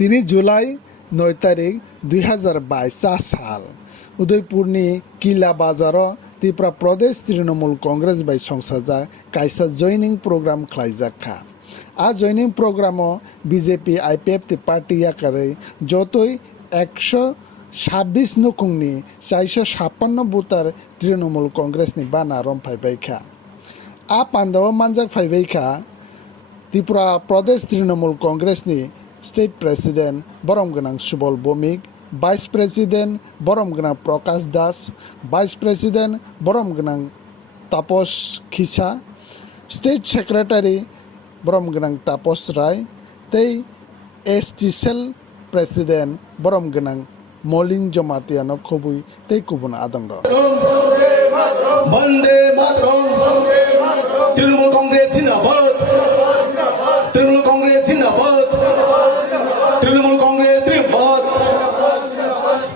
তিনি জুলাই 9 তারিখ 2022 साल उदयपुरनि किला बाजारो त्रिपुरा प्रदेश तृणमूल कांग्रेस बाय संसाजा कायसा जॉइनिंग प्रोग्राम खालायजाखा आ जॉइनिंग प्रोग्रामो बीजेपी-आईपीएफटी पार्टी याकारै जतई 126 नुखुंनि 456 बुथार तृणमूल कांग्रेसनि बाना रोमफायबायखा आ पान्दाव मानजाक फायबायखा त्रिपुरा प्रदेश तृणमूल कांग्रेसनि स्टेट प्रेसिडेंट बरमगोनां सुबल भौमिक, वाइस प्रेसिडेंट बरमगोनां प्रकाश दास, वाइस प्रेसिडेंट बरमगोनां तापस खिसा, स्टेट सेक्रेटारि बरमगोनां तापस राय, तै एसटी सेल प्रेसिडेंट बरमगोनां मलिन जमातियानो खुबुई तै कुबुन आदंग वंदे मातरम तृणमूल कांग्रेस जिंदाबाद तृणमूल कांग्रेस जिंदाबाद तृणमूल कांग्रेस जिंदाबाद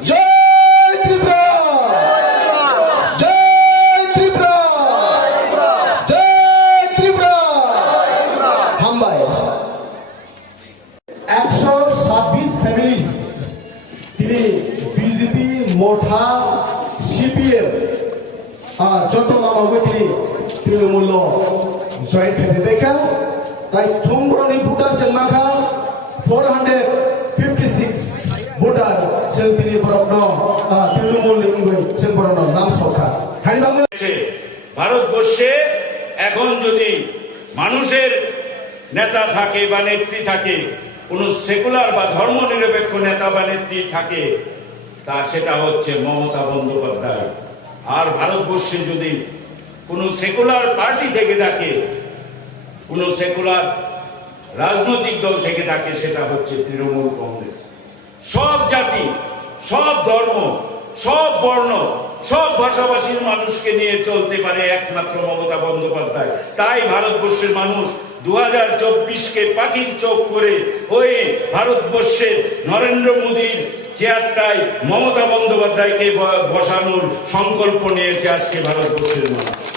जय त्रिपुरा जय त्रिपुरा जय त्रिपुरा हम भाई 126 फैमिलीज তিনি বিজেপি মোঠা সিপিএম যত নামাবো তিনি তৃণমূল জয়েন্ট ফেডারেশন তাই থুমরানি ভোটার জন্মাখা 456 ভোটার जों তিনি বরণ তৃণমূল লিঙ্গই जों বরণ নাম সরকার ভারতবর্ষে এখন যদি মানুষের নেতা থাকে বা নেত্রী থাকে, কোন সেকুলার বা ধর্মনিরপেক্ষ নেতা বা নেত্রী থাকে, তা সেটা হচ্ছে মমতা বন্দ্যোপাধ্যায়। আর ভারতবর্ষে যদি কোন সেকুলার পার্টি থেকে থাকে, কোন সেকুলার রাজনৈতিক দল থেকে থাকে, সেটা হচ্ছে তৃণমূল কংগ্রেস। সব জাতি, সব ধর্ম, সব বর্ণ, সব ভাষাভাষীর মানুষকে নিয়ে চলতে পারে একমাত্র মমতা বন্দ্যোপাধ্যায়। তাই ভারতবর্ষের মানুষ 2024-কে পাখির চোখ করে ওই ভারতবর্ষের নরেন্দ্র মোদীর চেয়ারটায় মমতা বন্দ্যোপাধ্যায়কে বসানোর সংকল্প নিয়েছে আজকে ভারতবর্ষের মানুষ।